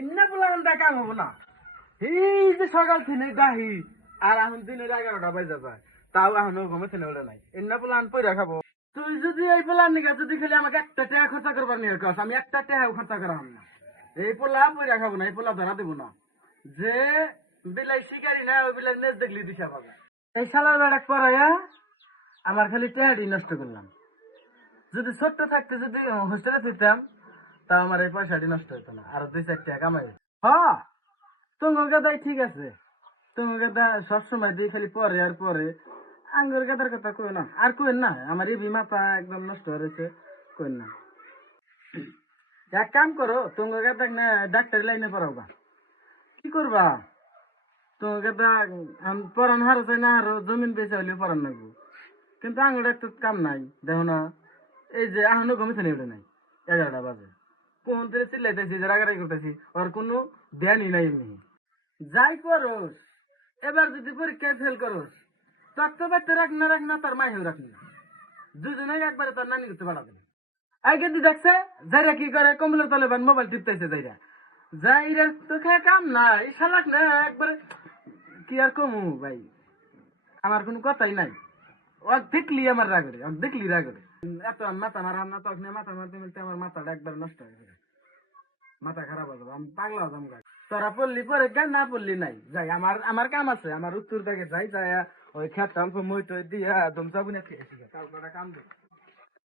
ইন্না পোলান কাম হবো না। এই যে সকাল থেকে গাহি আর এখন দিনের 11টা বাজে যায়, তাও এখনো ঘুমে থেকে ওঠে নাই। ইন্না পোলান পয়রা খাবো। তুই যদি এই পোলার নিকা যদি খালি আমাকে একটা টাকা খরচা করবার নিয়ে কস, আমি একটা টাকাও খরচা করাম না। এই পোলা পয়রা খাবো না, এই পোলা ধরা দেবো না। যে বিলাই শিকারি না, ওই বিলাই নেজ দেখলি দিশা পাবে। এই শালার বেড়াক পড়াইয়া আমার খালি টাকাটি নষ্ট করলাম। যদি ছোট্ট থাকতে যদি হোস্টেলে ফিরতাম, তা আমার এই পয়সাটি নষ্ট হতো না, আর 2-4 টাকা কামাই। হ্যাঁ, তোমার কথাই ঠিক আছে। তোমার কথা সবসময় দিয়ে খালি পরে আর পরে। আঙ্গুর গাদার কথা কই না, আর কইন না। আমার এই মাথা একদম নষ্ট হয়েছে, কইন না। এক কাম করো, তোমার কথা না ডাক্তারি লাইনে পড়াও গা। কি করবা? তোমার কথা পড়ান হারো চাই না, হারো জমিন বেচা হইলে পড়ান লাগবো। কিন্তু আঙ্গুর একটা কাম নাই, দেখো না। এই যে এখনো ঘুমিতে নেই নাই, 11টা বাজে। কোন থেকে চিল্লাইতেছি, যে রাগারাগি করতেছি, ওর কোনো ধ্যানই নাই। এমনি যাই করস, এবার যদি পরীক্ষায় ফেল করস, তোর তো বাড়তে রাখ না, তার মাইও রাখ না। দুজনে একবারে তার নানি করতে পারা দেবে। আগে দি দেখছে যাইরা কি করে, কম্বলের তলে বান মোবাইল টিপতেছে যাইরা। যাইরা তো খেয়ে কাম নাই, শালাক না একবারে। কি আর কমু ভাই, আমার কোনো কথাই নাই। ও দেখলি আমার রাগরে, ও দেখলি রাগরে। এত মাথা মারাম না, তখন মাথা মারতে মারতে আমার মাথাটা একবার নষ্ট হয়ে গেছে। মাথা খারাপ হয়ে যাবো, আমি পাগলা হতাম। তোরা পড়লি পরে গান, না পড়লি নাই। যাই, আমার আমার কাম আছে, আমার উত্তর দিকে যাই, যাই ওই খেত অল্প মই টই দিয়া দমচাবো না, খেয়েছি তারপরে কাম দেয়।